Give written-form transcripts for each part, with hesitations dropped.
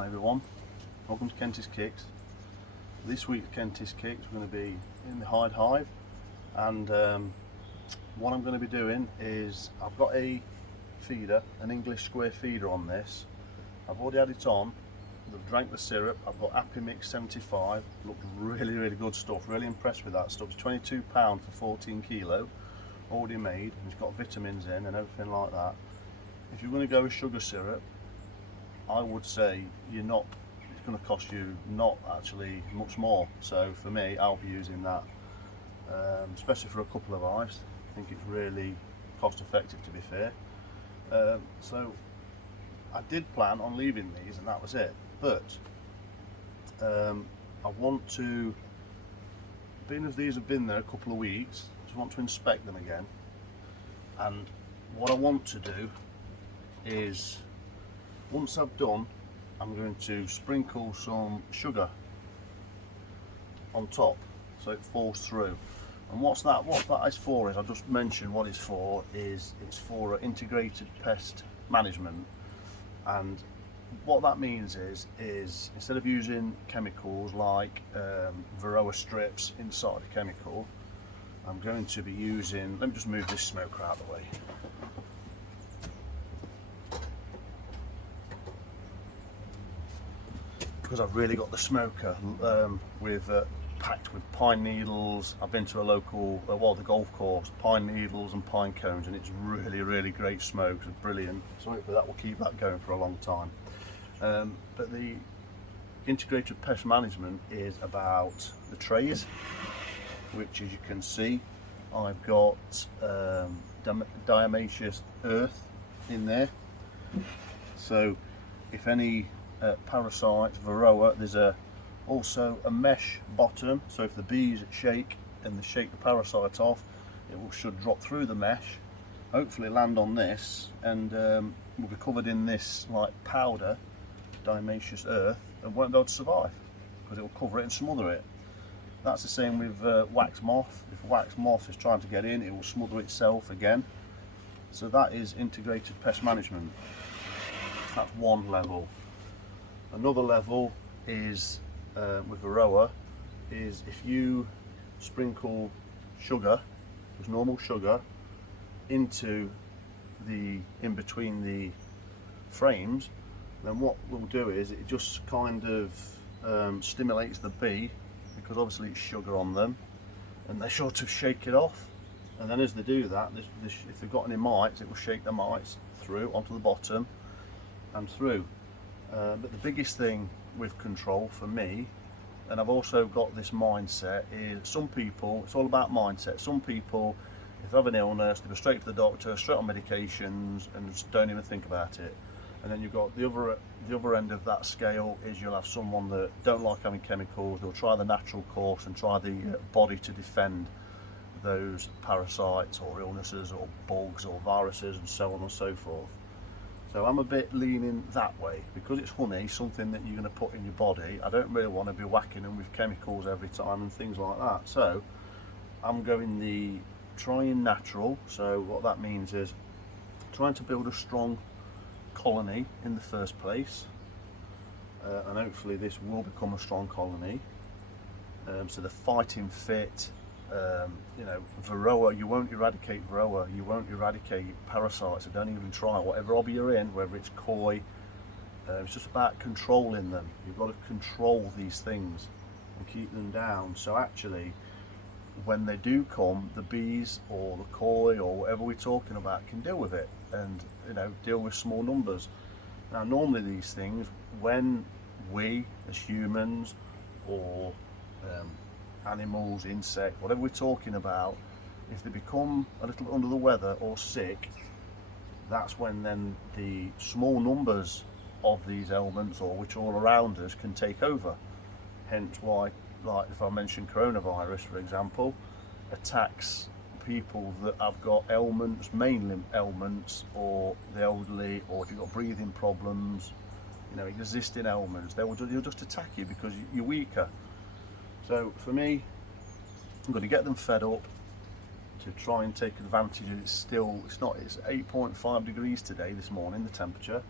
Hi everyone, welcome to Kentish Kicks. This week's Kentish Kicks we're going to be in the HydeHive, and what I'm going to be doing is I've got a feeder, an English square feeder on this. I've already had it on, I've drank the syrup, I've got ApiMix 75, looked really good stuff, really impressed with that stuff. It's £22 for 14 kilo, already made, and it's got vitamins in and everything like that. If you're going to go with sugar syrup, I would say it's going to cost you not actually much more. So for me, I'll be using that, especially for a couple of hives. I think it's really cost effective, to be fair. So I did plan on leaving these and that was it, but I want to, being as these have been there a couple of weeks, just want to inspect them again. And what I want to do is, once I've done, I'm going to sprinkle some sugar on top so it falls through. And what that is for is, I'll just mention what it's for, is it's for integrated pest management. And what that means is instead of using chemicals like Varroa strips inside the chemical, I'm going to be using, let me just move this smoker out of the way. Because I've really got the smoker packed with pine needles. I've been to a local, the golf course, pine needles and pine cones, and it's really great smoke. It's brilliant. So hopefully that will keep that going for a long time. But the integrated pest management is about the trays, which, as you can see, I've got diatomaceous earth in there. So if any parasites, Varroa, there's also a mesh bottom, so if the bees shake and they shake the parasite off, should drop through the mesh, hopefully land on this, and will be covered in this like powder, diatomaceous earth, and won't be able to survive because it will cover it and smother it. That's the same with wax moth. If wax moth is trying to get in, it will smother itself again. So that is integrated pest management. That's one level. Another level is with Varroa, is if you sprinkle sugar, just normal sugar, in between the frames, then what we'll do is it just kind of stimulates the bee, because obviously it's sugar on them, and they sort of shake it off. And then as they do that, if they've got any mites, it will shake the mites through onto the bottom and through. But the biggest thing with control for me, and I've also got this mindset, is some people, it's all about mindset. Some people, if they have an illness, they go straight to the doctor, straight on medications, and just don't even think about it. And then you've got the other end of that scale, is you'll have someone that don't like having chemicals. They'll try the natural course and try the body to defend those parasites or illnesses or bugs or viruses and so on and so forth. So I'm a bit leaning that way, because it's honey, something that you're going to put in your body. I don't really want to be whacking them with chemicals every time and things like that. So I'm going trying natural. So what that means is trying to build a strong colony in the first place, and hopefully this will become a strong colony. So the fighting fit. Varroa, you won't eradicate Varroa, you won't eradicate parasites, so don't even try. Whatever hobby you're in, whether it's koi, it's just about controlling them. You've got to control these things and keep them down. So actually, when they do come, the bees or the koi or whatever we're talking about can deal with it, and deal with small numbers. Now normally these things, when we as humans or animals, insects, whatever we're talking about, if they become a little under the weather or sick, that's when then the small numbers of these elements, or which are all around us, can take over. Hence why, like if I mention coronavirus for example, attacks people that have got ailments, mainly ailments, or the elderly, or if you've got breathing problems, existing ailments, they'll just attack you because you're weaker. So for me, I'm going to get them fed up to try and take advantage of it. It's 8.5 degrees today, this morning, the temperature.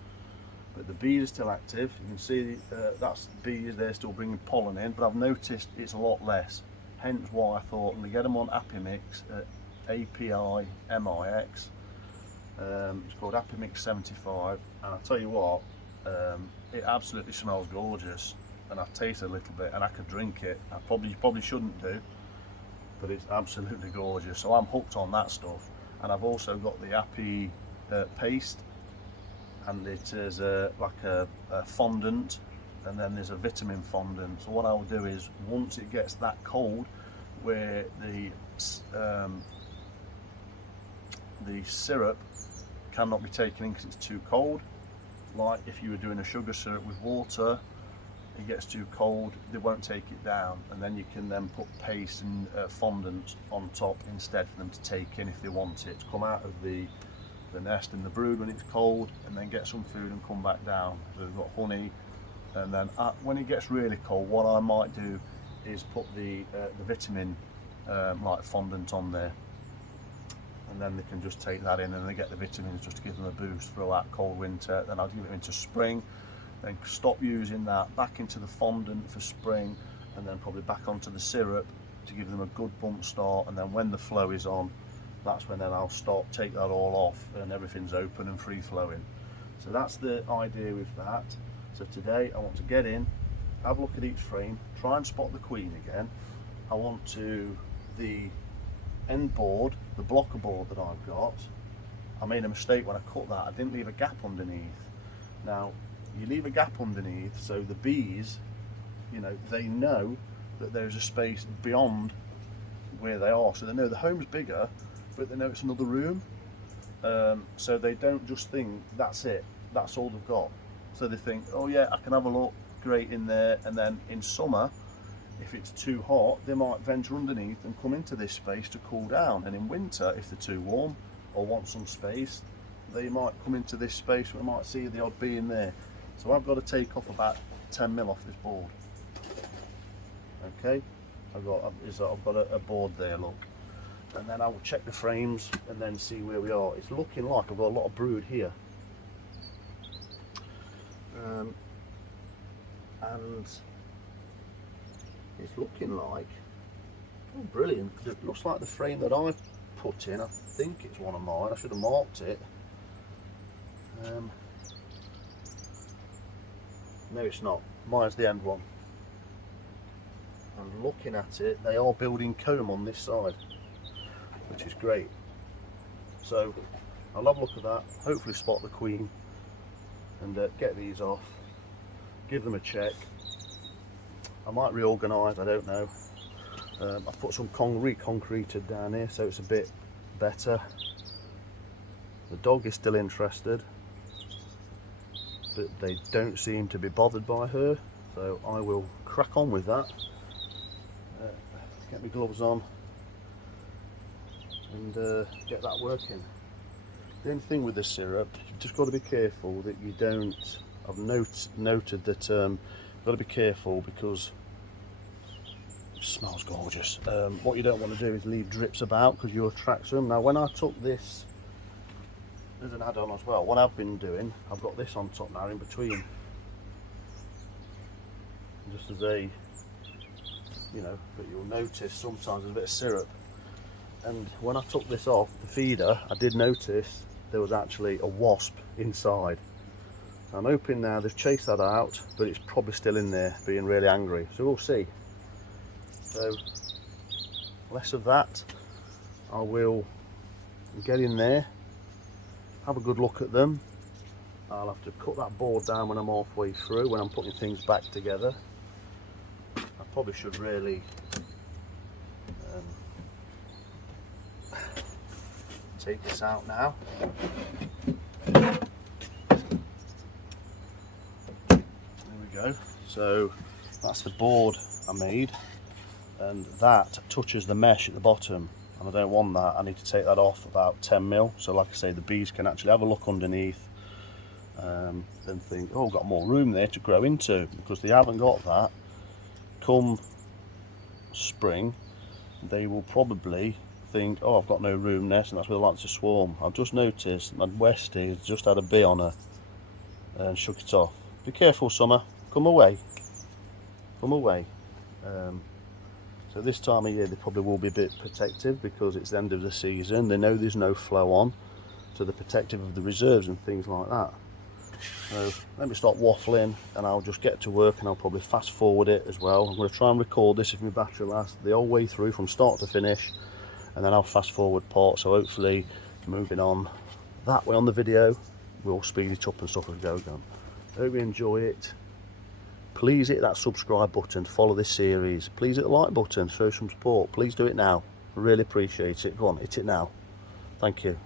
but the bees are still active. You can see that's bees, they're still bringing pollen in, but I've noticed it's a lot less. Hence why I thought I'm going to get them on ApiMix, ApiMix. It's called ApiMix 75, and I'll tell you what, it absolutely smells gorgeous, and I've tasted a little bit, and I could drink it. I probably shouldn't do, but it's absolutely gorgeous. So I'm hooked on that stuff, and I've also got the Api paste, and it is like a fondant, and then there's a vitamin fondant. So what I'll do is, once it gets that cold, where the syrup cannot be taken in because it's too cold, like if you were doing a sugar syrup with water, it gets too cold, they won't take it down, and then you can then put paste and fondant on top instead for them to take in if they want it, to come out of the nest and the brood when it's cold, and then get some food and come back down. So we've got honey, and then when it gets really cold, what I might do is put the vitamin like fondant on there, and then they can just take that in and they get the vitamins just to give them a boost for that cold winter. Then I'll give it into spring, then stop using that, back into the fondant for spring, and then probably back onto the syrup to give them a good bump start. And then when the flow is on, that's when then I'll stop, take that all off, and everything's open and free flowing. So that's the idea with that. So today I want to get in, have a look at each frame, try and spot the queen again. I want to, the end board, the blocker board that I've got, I made a mistake when I cut that. I didn't leave a gap underneath. Now you leave a gap underneath so the bees, you know, they know that there's a space beyond where they are, so they know the home's bigger, but they know it's another room, so they don't just think that's it, that's all they've got. So they think, oh yeah, I can have a look, great in there, and then in summer, if it's too hot, they might venture underneath and come into this space to cool down, and in winter, if they're too warm or want some space, they might come into this space where they might see the odd bee in there. So I've got to take off about 10 mil off this board. Okay, I've got a board there, look. And then I will check the frames and then see where we are. It's looking like I've got a lot of brood here. And it's looking like, oh brilliant, it looks like the frame that I've put in, I think it's one of mine, I should have marked it. No, it's not, mine's the end one. And looking at it, they are building comb on this side, which is great. So I'll have a look at that, hopefully spot the queen, and get these off, give them a check. I might reorganise, I don't know. I've put some concreted down here so it's a bit better. The dog is still interested, but they don't seem to be bothered by her, so I will crack on with that. Get my gloves on and get that working. The only thing with this syrup, you've just got to be careful that you don't, I've noted that you've got to be careful because it smells gorgeous. What you don't want to do is leave drips about because you attract them. Now when I took this, there's an add-on as well. What I've been doing, I've got this on top now in between, just as a, you know, but you'll notice sometimes there's a bit of syrup. And when I took this off the feeder, I did notice there was actually a wasp inside. I'm hoping now they've chased that out, but it's probably still in there being really angry, so we'll see. So less of that, I will get in there, have a good look at them. I'll have to cut that board down when I'm halfway through, when I'm putting things back together. I probably should really take this out now. There we go. So that's the board I made, and that touches the mesh at the bottom, and I don't want that. I need to take that off about 10 mil, so like I say, the bees can actually have a look underneath, then think, oh, I've got more room there to grow into, because they haven't got that. Come spring, they will probably think, oh, I've got no room there, and that's where they like to swarm. I've just noticed my Westie has just had a bee on her, and shook it off. Be careful, Summer. Come away. Come away. So this time of year they probably will be a bit protective because it's the end of the season. They know there's no flow on, so they're protective of the reserves and things like that. So let me stop waffling and I'll just get to work, and I'll probably fast forward it as well. I'm going to try and record this if my battery lasts the whole way through from start to finish, and then I'll fast forward part, so hopefully moving on that way on the video we'll speed it up and stuff as we go on. Hope you enjoy it. Please hit that subscribe button to follow this series. Please hit the like button, show some support. Please do it now. I really appreciate it. Go on, hit it now. Thank you.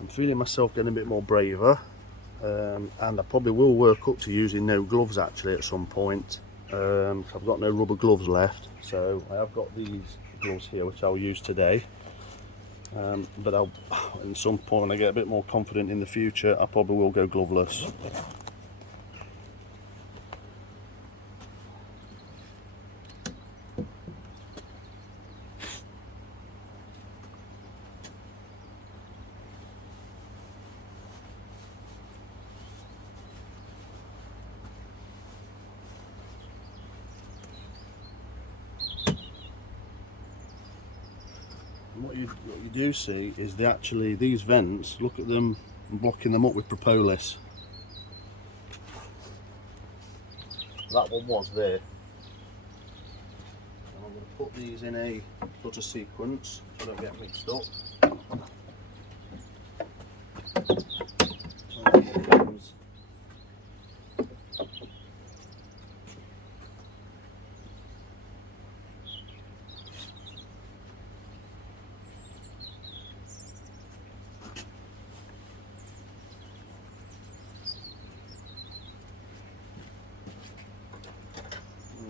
I'm feeling myself getting a bit more braver, and I probably will work up to using no gloves actually at some point. I've got no rubber gloves left, so I have got these gloves here which I'll use today, but at some point when I get a bit more confident in the future I probably will go gloveless. What you do see is these vents, look at them, I'm blocking them up with propolis. That one was there. And I'm going to put these in a sort of sequence so they don't get mixed up.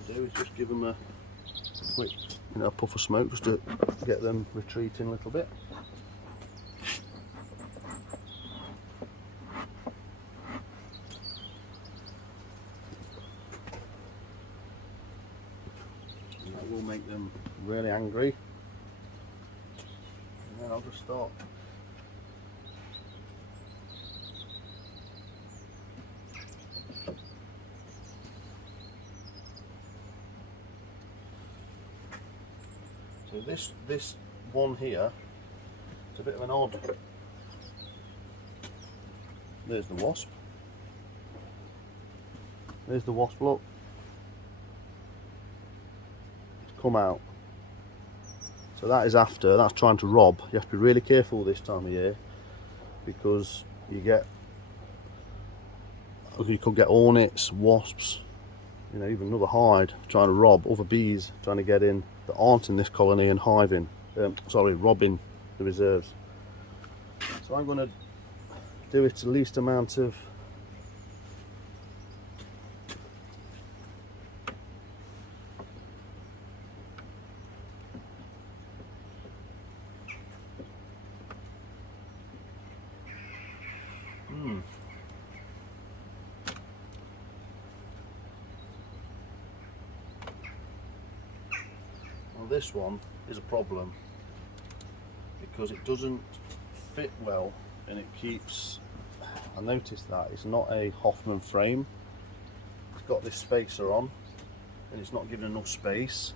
Do is just give them a quick, puff of smoke just to get them retreating a little bit. And that will make them really angry. And then I'll just start. So this one here, it's a bit of an odd. There's the wasp. There's the wasp, look. It's come out. So that is after, that's trying to rob. You have to be really careful this time of year because you could get hornets, wasps, even another hive trying to rob, other bees trying to get in that aren't in this colony and hiving, robbing the reserves. So I'm going to do it the least amount of Well, this one is a problem because it doesn't fit well and it keeps, I noticed that it's not a Hoffman frame, it's got this spacer on and it's not giving enough space,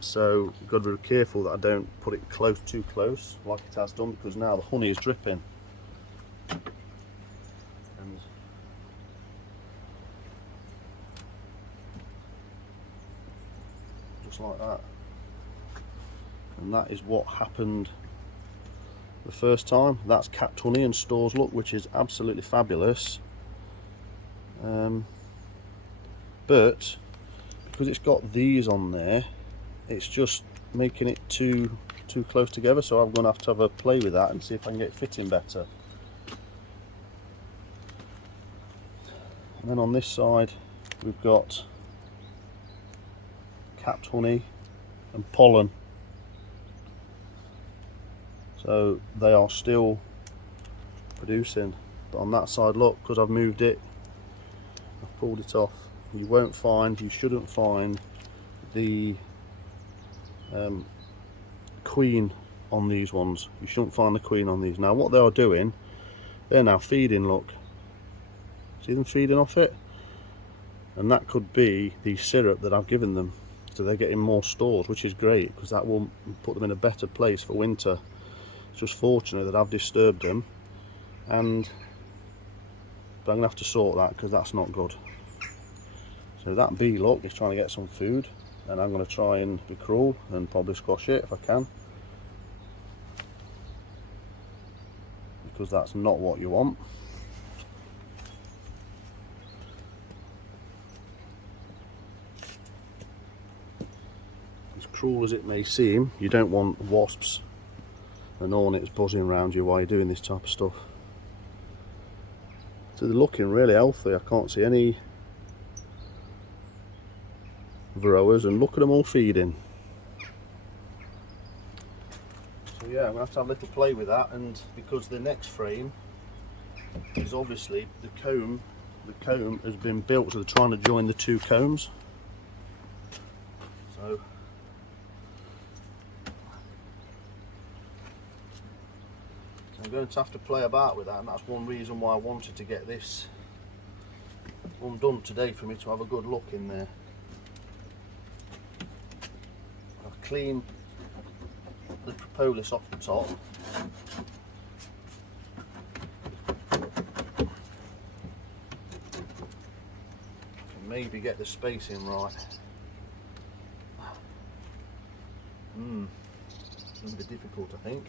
so you've got to be careful that I don't put it too close like it has done, because now the honey is dripping. And just like that. And that is what happened the first time. That's capped honey and stores look, which is absolutely fabulous. But because it's got these on there, it's just making it too close together, so I'm going to have a play with that and see if I can get it fitting better. And then on this side we've got capped honey and pollen. So they are still producing. But on that side, look, because I've moved it, I've pulled it off. You shouldn't find the queen on these ones. You shouldn't find the queen on these. Now what they are doing, they're now feeding, look. See them feeding off it? And that could be the syrup that I've given them. So they're getting more stores, which is great, because that will put them in a better place for winter. It's just fortunate that I've disturbed them, but I'm going to have to sort that because that's not good. So that bee, look, is trying to get some food, and I'm going to try and be cruel and probably squash it if I can, because that's not what you want. As cruel as it may seem, you don't want wasps and hornets buzzing around you while you're doing this type of stuff. So they're looking really healthy. I can't see any varroas, and look at them all feeding. So yeah, I'm going to have a little play with that, and because the next frame is obviously the comb has been built, so they're trying to join the two combs. So I'm going to have to play about with that, and that's one reason why I wanted to get this undone today, for me to have a good look in there. I've cleaned the propolis off the top. Can maybe get the spacing right. It's going to be difficult, I think.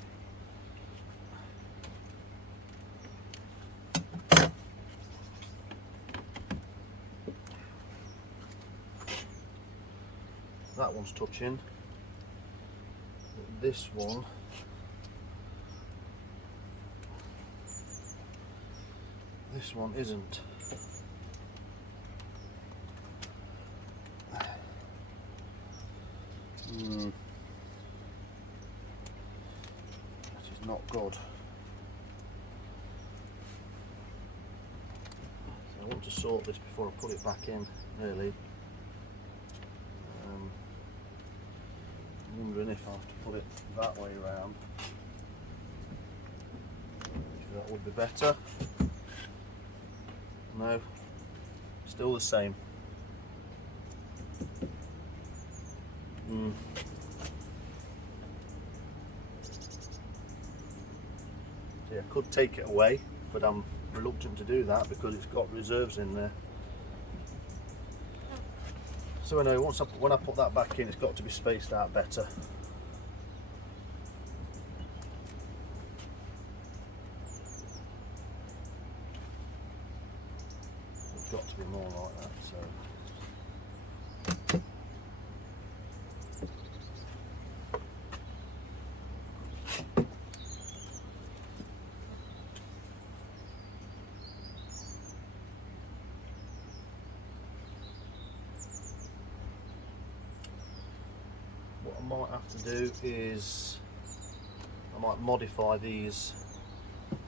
That one's touching. This one, isn't. That is not good. So I want to sort this before I put it back in, really. I'm wondering if I have to put it that way around. That would be better. No, still the same. See, I could take it away, but I'm reluctant to do that because it's got reserves in there. So anyway, when I put that back in, it's got to be spaced out better. It's got to be more like that. So. What I might have to do is I might modify these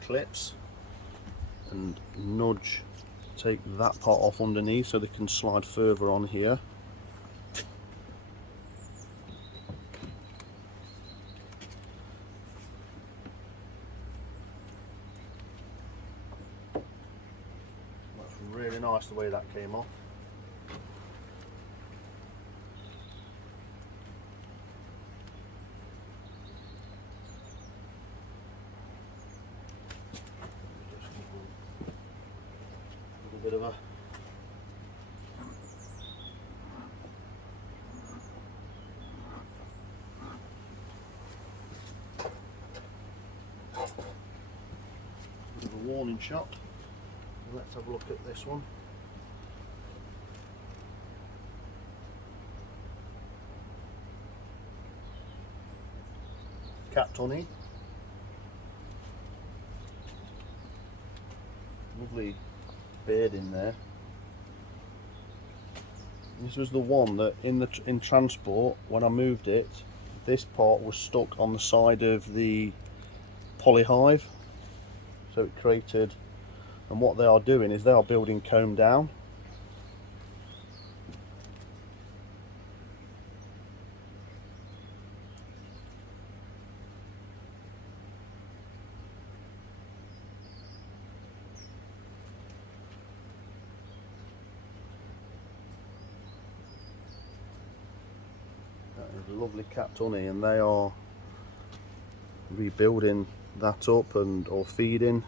clips and take that part off underneath so they can slide further on here. That's really nice the way that came off. Bit of a warning shot. Let's have a look at this one. Capped honey. Lovely bird in there. This was the one that in transport, when I moved it, this part was stuck on the side of the polyhive, so it created, and what they are doing is they are building comb down. That is lovely capped honey, and they are rebuilding that up or feeding.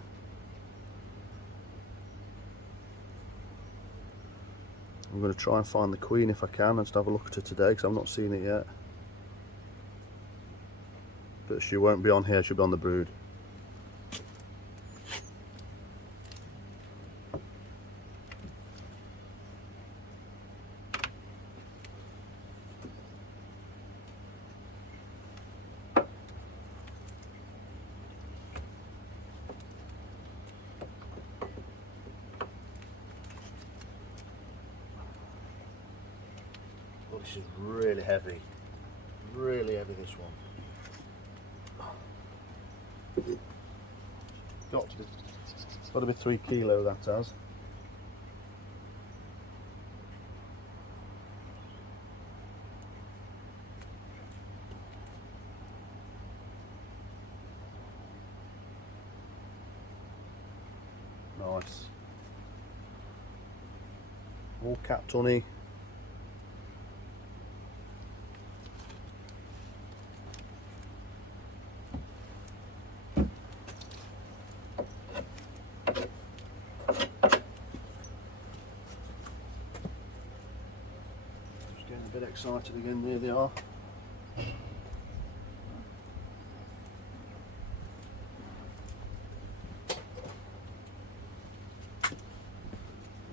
I'm going to try and find the queen if I can and just have a look at her today, because I've not seen it yet. But she won't be on here, she'll be on the brood. Well, this is really heavy. Really heavy, this one. Got to be 3 kilo, that has. Nice. All capped honey. Getting a bit excited again. There they are.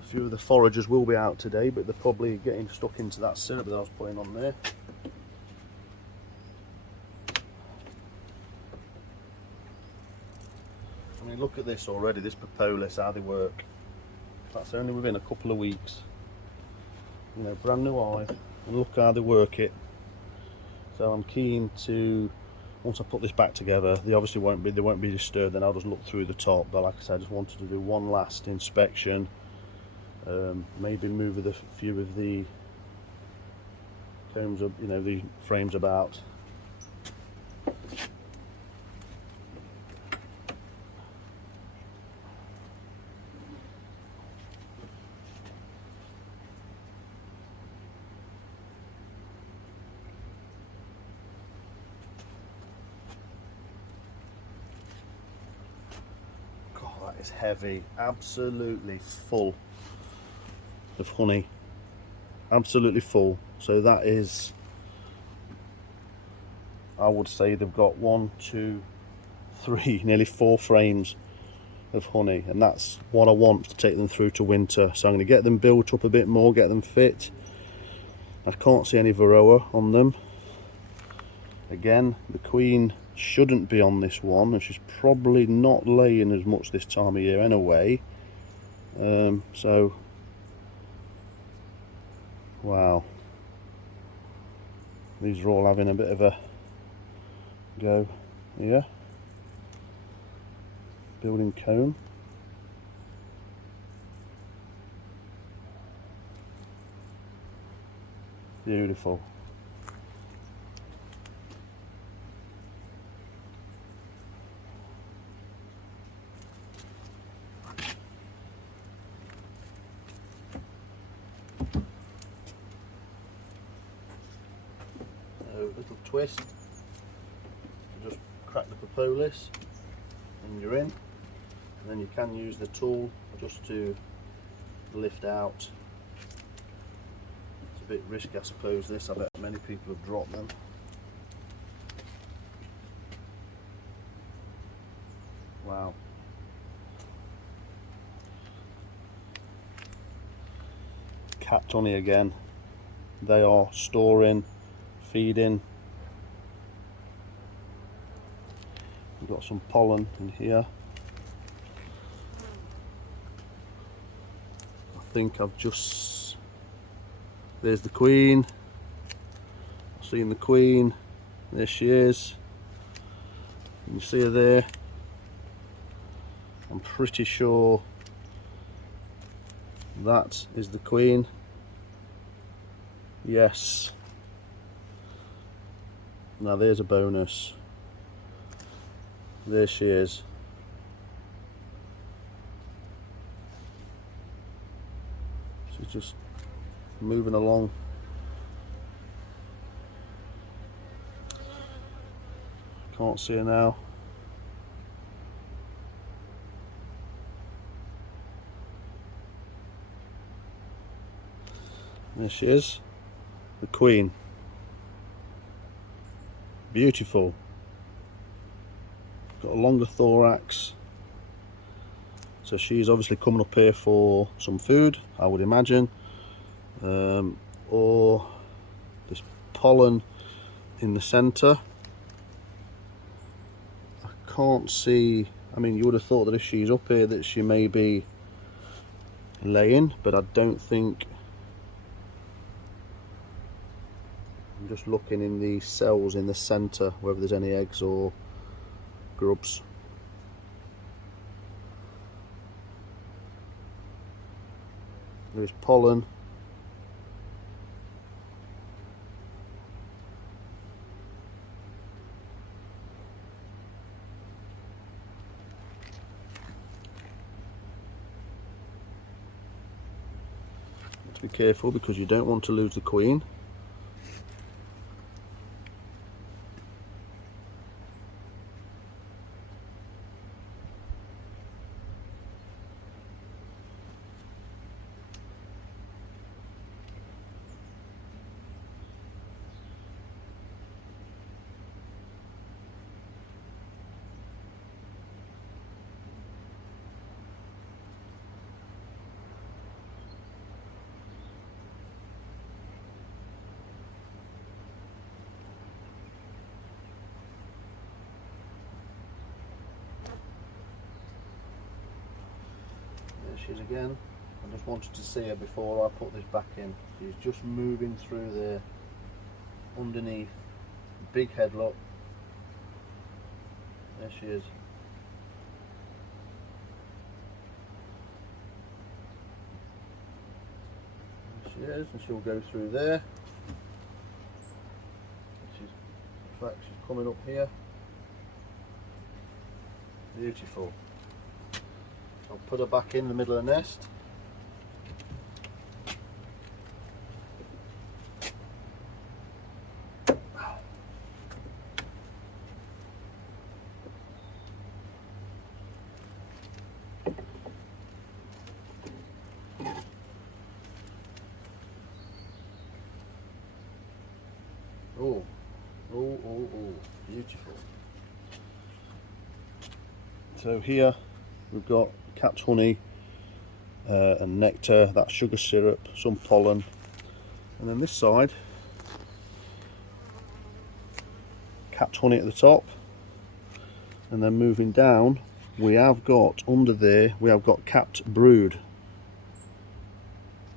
A few of the foragers will be out today, but they're probably getting stuck into that syrup that I was putting on there. I mean, look at this already, this propolis, how they work. That's only within a couple of weeks. You know, brand new hive, and look how they work it. So I'm keen to, once I put this back together, they obviously won't be disturbed, then I'll just look through the top. But like I said, I just wanted to do one last inspection, maybe move a few of the combs up, you know, the frames about. That is heavy, absolutely full of honey, absolutely full. So that is, I would say they've got 1, 2, 3, nearly 4 frames of honey, and that's what I want to take them through to winter. So I'm going to get them built up a bit more, get them fit. I can't see any varroa on them. Again, the queen shouldn't be on this one, and she's probably not laying as much this time of year anyway. So wow, these are all having a bit of a go here, building comb. Beautiful. Little twist, just crack the propolis and you're in, and then you can use the tool just to lift out. It's a bit risky, I suppose, this. I bet many people have dropped them. Wow. Capped honey again. They are storing, feeding. We've got some pollen in here. I think I've just There's the queen. I've seen the queen. There she is. You can see her there. I'm pretty sure that is the queen. Yes. Now there's a bonus. There she is. She's just moving along. Can't see her now. There she is, the queen. Beautiful. Got a longer thorax. So she's obviously coming up here for some food, I would imagine. Or this pollen in the centre. I can't see, I mean, you would have thought that if she's up here that she may be laying, but I don't think. I'm just looking in the cells in the centre, whether there's any eggs or grubs. There's pollen. To be careful because you don't want to lose the queen. She is again. I just wanted to see her before I put this back in. She's just moving through there underneath. Big head, look. There she is. There she is, and she'll go through there. In fact, she's coming up here. Beautiful. I'll put her back in the middle of the nest. Oh, beautiful. So here we've got capped honey and nectar, that's sugar syrup, some pollen, and then this side capped honey at the top, and then moving down we have got under there, we have got capped brood.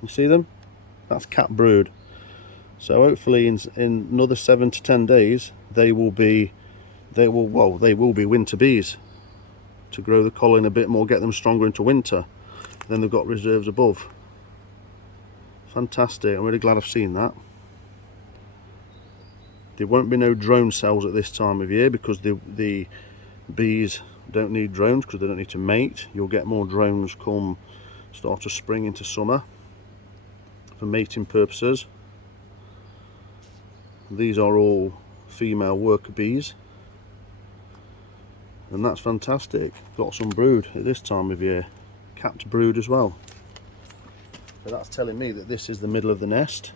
You see them? That's capped brood. So hopefully in another 7 to 10 days they will be winter bees, to grow the colony a bit more, get them stronger into winter. Then they've got reserves above. Fantastic, I'm really glad I've seen that. There won't be no drone cells at this time of year because the bees don't need drones because they don't need to mate. You'll get more drones come start of spring into summer for mating purposes. These are all female worker bees. And that's fantastic. Got some brood at this time of year. Capped brood as well. So that's telling me that this is the middle of the nest.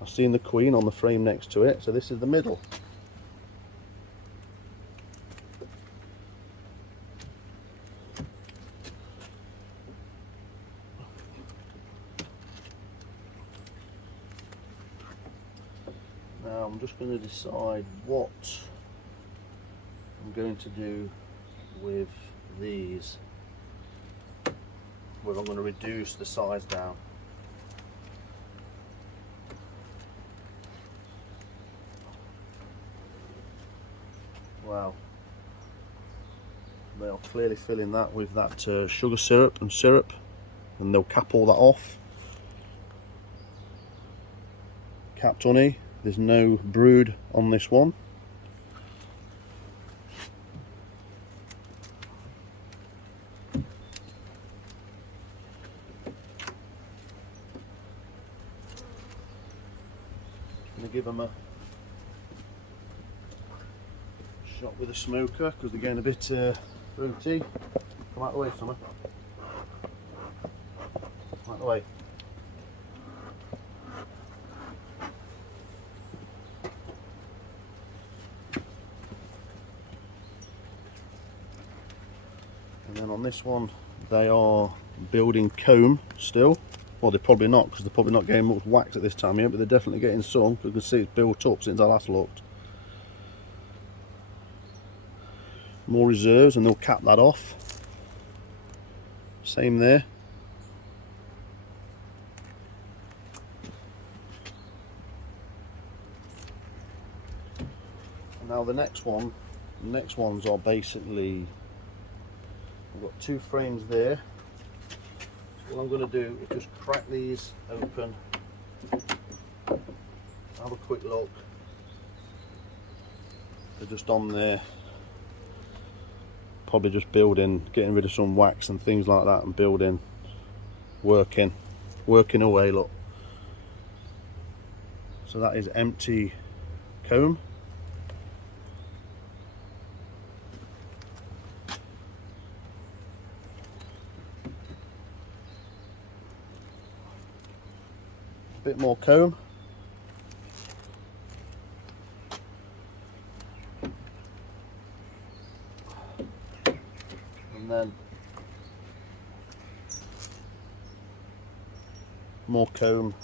I've seen the queen on the frame next to it, so this is the middle. Now I'm just going to decide what I'm going to do with these, whether I'm going to reduce the size down. Well, they are clearly filling that with that sugar syrup, and they'll cap all that off. Capped honey. There's no brood on this one. I'm going to give them a shot with a smoker because they're getting a bit fruity. Come out the way, Summer. Come out the way. And then on this one, they are building comb still. Well, they're probably not, because they're probably not getting much wax at this time yet, but they're definitely getting some. You can see it's built up since I last looked. More reserves, and they'll cap that off. Same there. And now the next ones are basically, I've got 2 frames there. What I'm going to do is just crack these open, have a quick look. They're just on there, probably just building, getting rid of some wax and things like that, and building, working away, look. So that is empty comb. A bit more comb. And then more comb.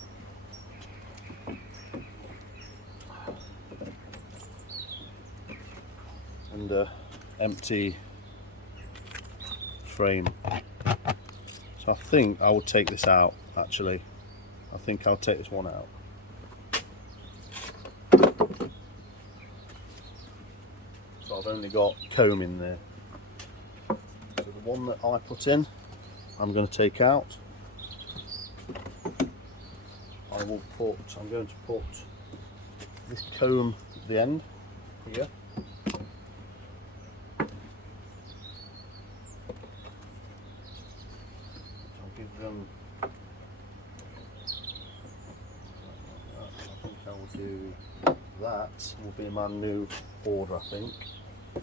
And a empty frame. So I think I will take this out, actually. I think I'll take this one out. So I've only got comb in there. So the one that I put in, I'm going to take out. I'm going to put this comb at the end here. I'll give them, I think I will do that, will be my new order, I think. In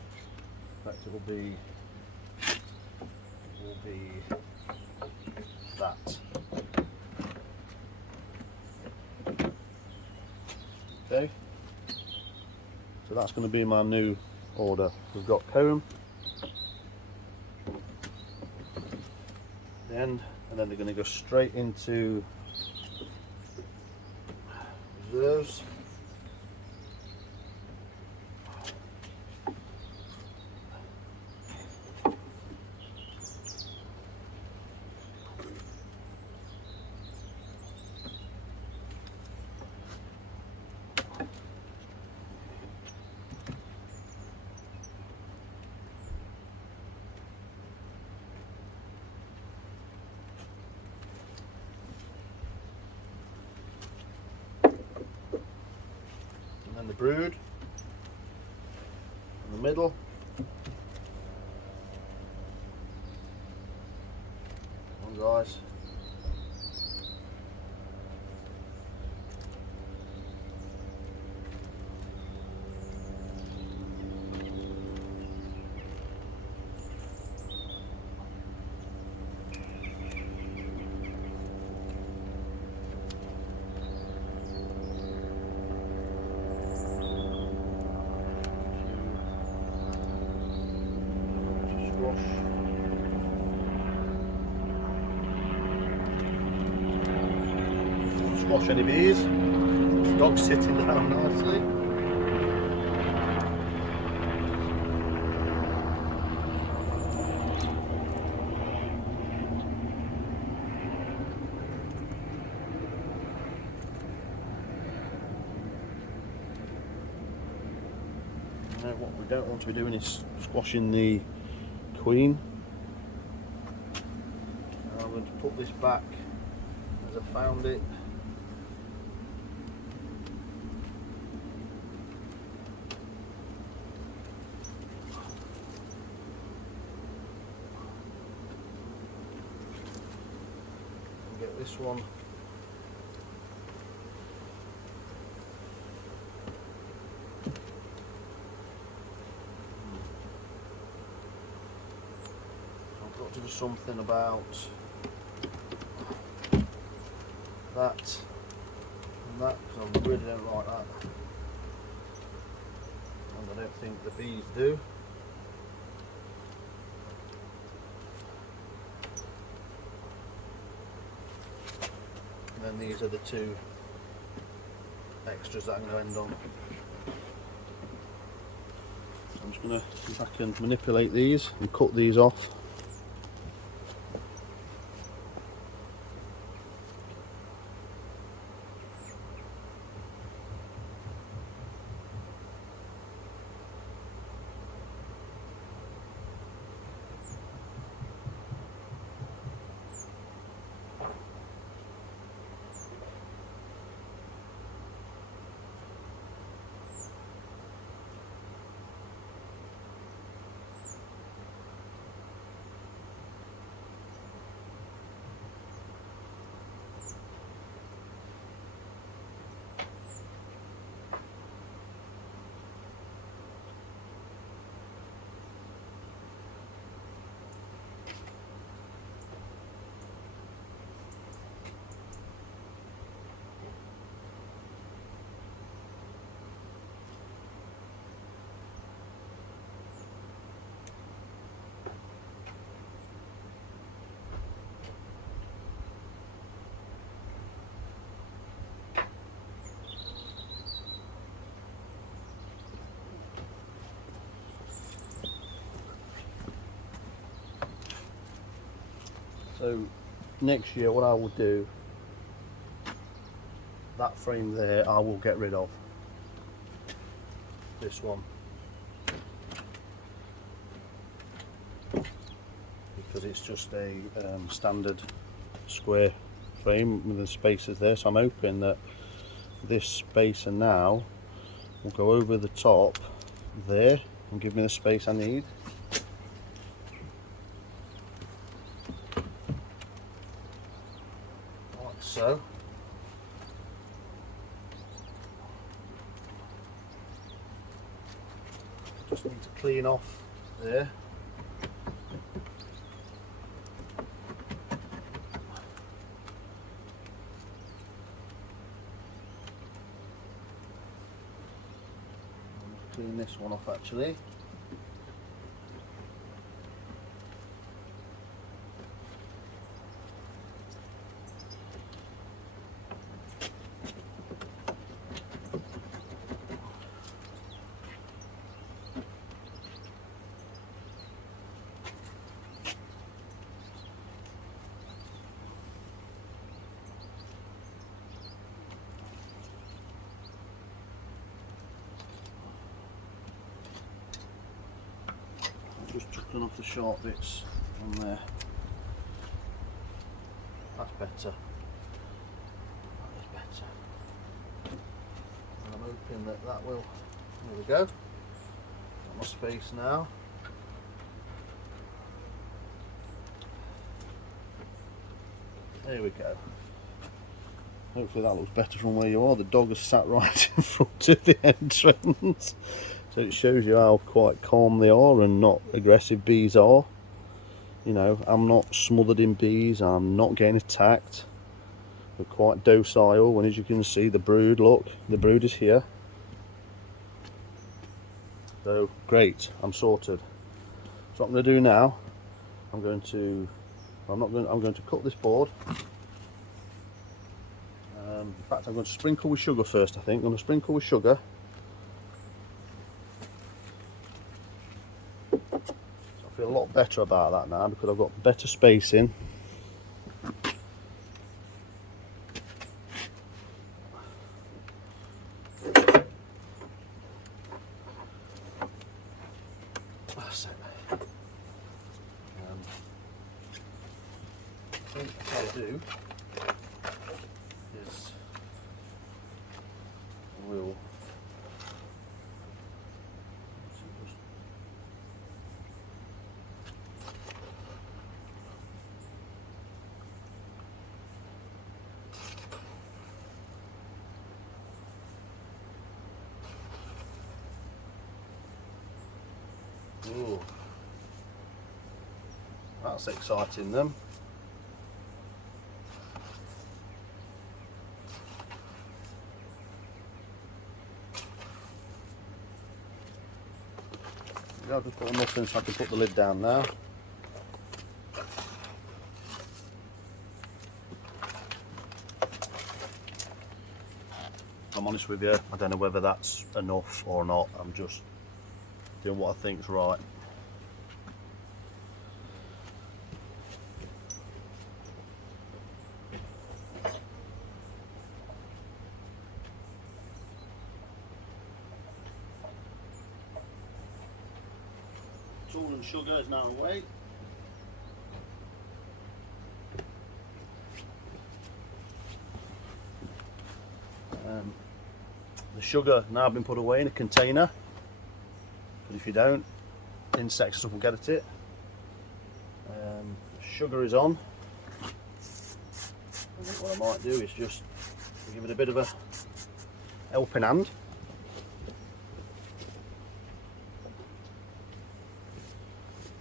fact, it will be that. Okay, so that's going to be my new order. We've got comb, the end, and then they're going to go straight into reserves. And the brood in the middle. Come on, guys. Squash any bees. Dog's sitting down nicely. what we don't want to be doing is squashing the queen. And I'm going to put this back as I found it. And get this one. To do something about that and that, because I really don't like that, and I don't think the bees do. And then these are the two extras that I'm going to end on. So I'm just going to see if I can manipulate these and cut these off. So next year what I will do, that frame there I will get rid of, this one, because it's just a standard square frame with the spaces there. So I'm hoping that this spacer now will go over the top there and give me the space I need. Like so. Just need to clean off there. Clean this one off actually. Just chucking off the sharp bits on there. That's better. That is better. And I'm hoping that that will. There we go. Got my space now. There we go. Hopefully that looks better from where you are. The dog has sat right in front of the entrance. So it shows you how quite calm they are and not aggressive bees are. You know, I'm not smothered in bees, I'm not getting attacked. They're quite docile, and as you can see the brood, look, the brood is here. So great, I'm sorted. So what I'm going to do now, I'm going to cut this board. In fact, I'm going to sprinkle with sugar first. I think I'm going to sprinkle with sugar. I feel a lot better about that now because I've got better spacing. think what I'll do is we'll ooh, that's exciting them. I'll just put enough in so I can put the lid down now. If I'm honest with you, I don't know whether that's enough or not. I'm just doing what I think's right. Salt and sugar is now away. The sugar now been put away in a container, but if you don't, insects and stuff will get at it. Sugar is on. I think what I might do is just give it a bit of a helping hand.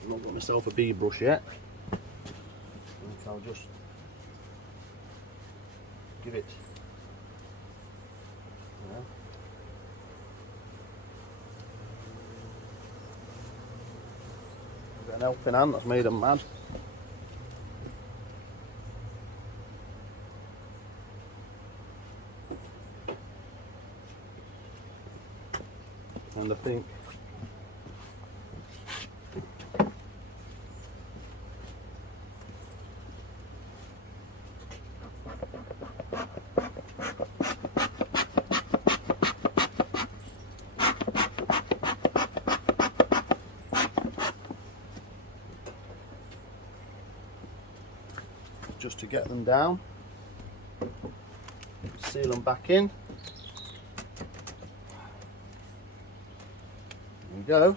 I've not got myself a bee brush yet. I think I'll just give it, you know, an helping hand. That's made them mad. And I think just to get them down, seal them back in. There we go.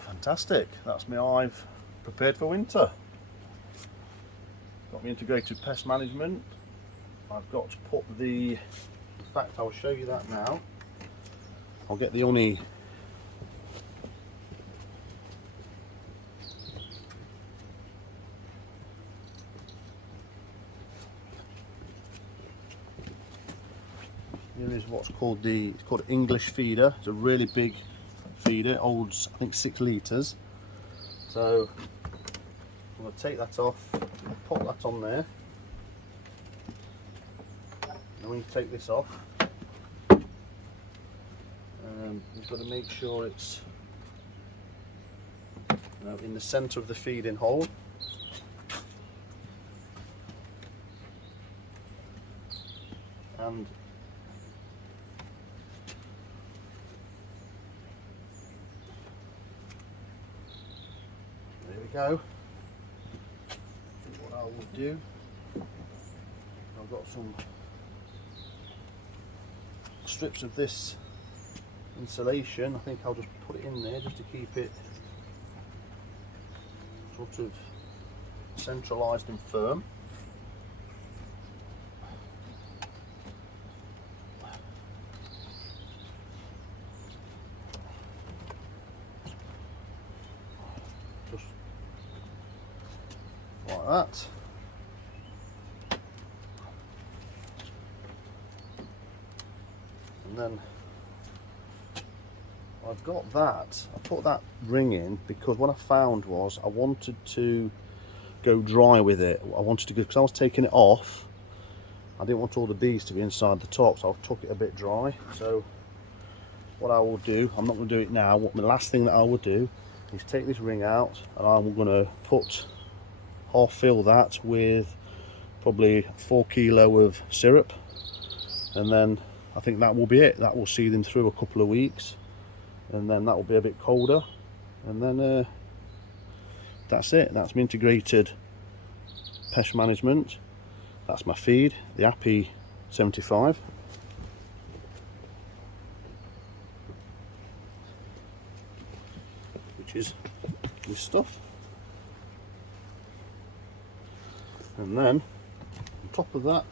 Fantastic. That's my hive prepared for winter. Got my integrated pest management. I've got to put the, in fact I'll show you that now. I'll get the honey here is what's called it's called an English feeder. It's a really big feeder. It holds I think 6 litres. So I'm going to take that off, pop that on there. And when you take this off, you've got to make sure it's in the centre of the feeding hole. And there we go. What I will do, I've got some strips of this insulation. I think I'll just put it in there just to keep it sort of centralised and firm. Just like that. And then I've got that. I put that ring in because what I found was I wanted to go dry with it. I wanted to go, because I was taking it off, I didn't want all the bees to be inside the top, so I took it a bit dry. So what I will do, I'm not going to do it now, the last thing that I will do is take this ring out and I'm going to half fill that with probably 4 kilo of syrup, and then I think that will be it. That will see them through a couple of weeks, and then that will be a bit colder, and then that's it. That's my integrated pest management. That's my feed, the Appy 75. Which is this stuff. And then on top of that,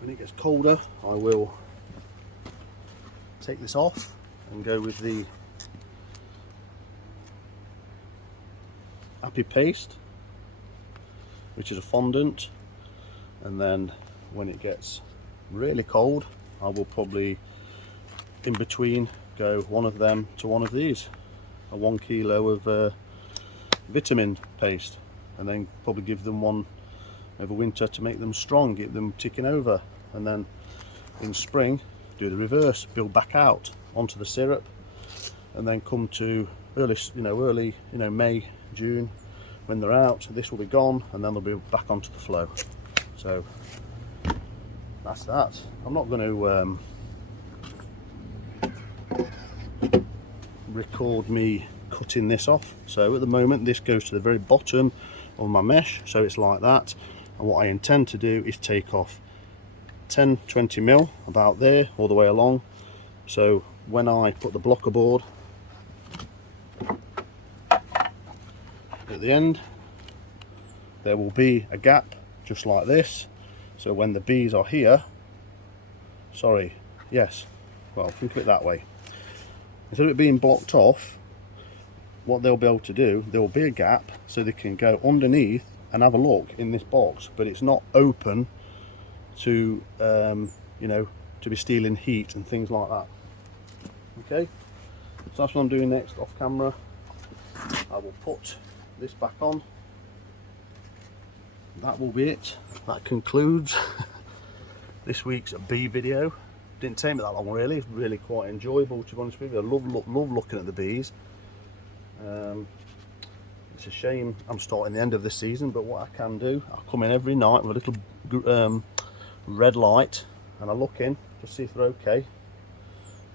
when it gets colder, I will take this off and go with the Appy paste, which is a fondant. And then when it gets really cold, I will probably in between go one of them to one of these, a 1 kilo of vitamin paste, and then probably give them one over winter to make them strong, get them ticking over, and then in spring do the reverse, build back out onto the syrup, and then come to early May, June, when they're out, this will be gone, and then they'll be back onto the flow. So that's that. I'm not going to record me cutting this off. So at the moment this goes to the very bottom of my mesh, so it's like that. And what I intend to do is take off 10-20 mil about there all the way along, so when I put the blocker board at the end, there will be a gap just like this, so when the bees are here, think of it that way, instead of it being blocked off, what they'll be able to do, there will be a gap so they can go underneath and have a look in this box, but it's not open to to be stealing heat and things like that. Okay, so that's what I'm doing next off camera. I will put this back on. That will be it. That concludes this week's bee video. Didn't take me that long really. It's really quite enjoyable, to be honest with you. I love looking at the bees. It's a shame I'm starting the end of this season, but what I can do, I'll come in every night with a little red light and I look in to see if they're okay.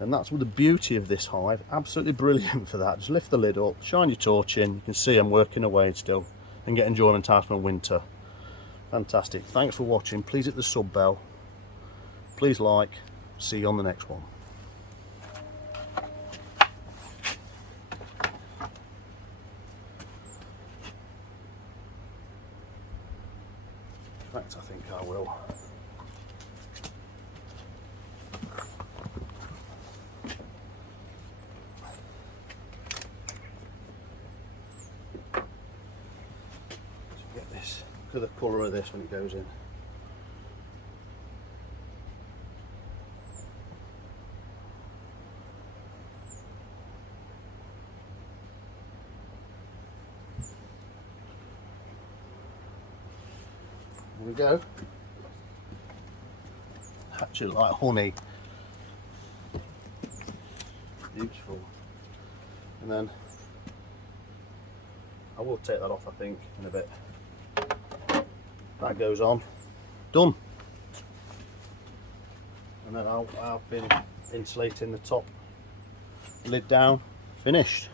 And that's the beauty of this hive. Absolutely brilliant for that. Just lift the lid up, shine your torch in, you can see I'm working away still and get enjoyment out from winter. Fantastic. Thanks for watching. Please hit the sub bell. Please like. See you on the next one. In fact, I think I will. Get this. Look at the colour of this when it goes in. There we go. Actually like honey. Beautiful. And then I will take that off, I think, in a bit. That goes on. Done. And then I've been insulating the top lid down. Finished.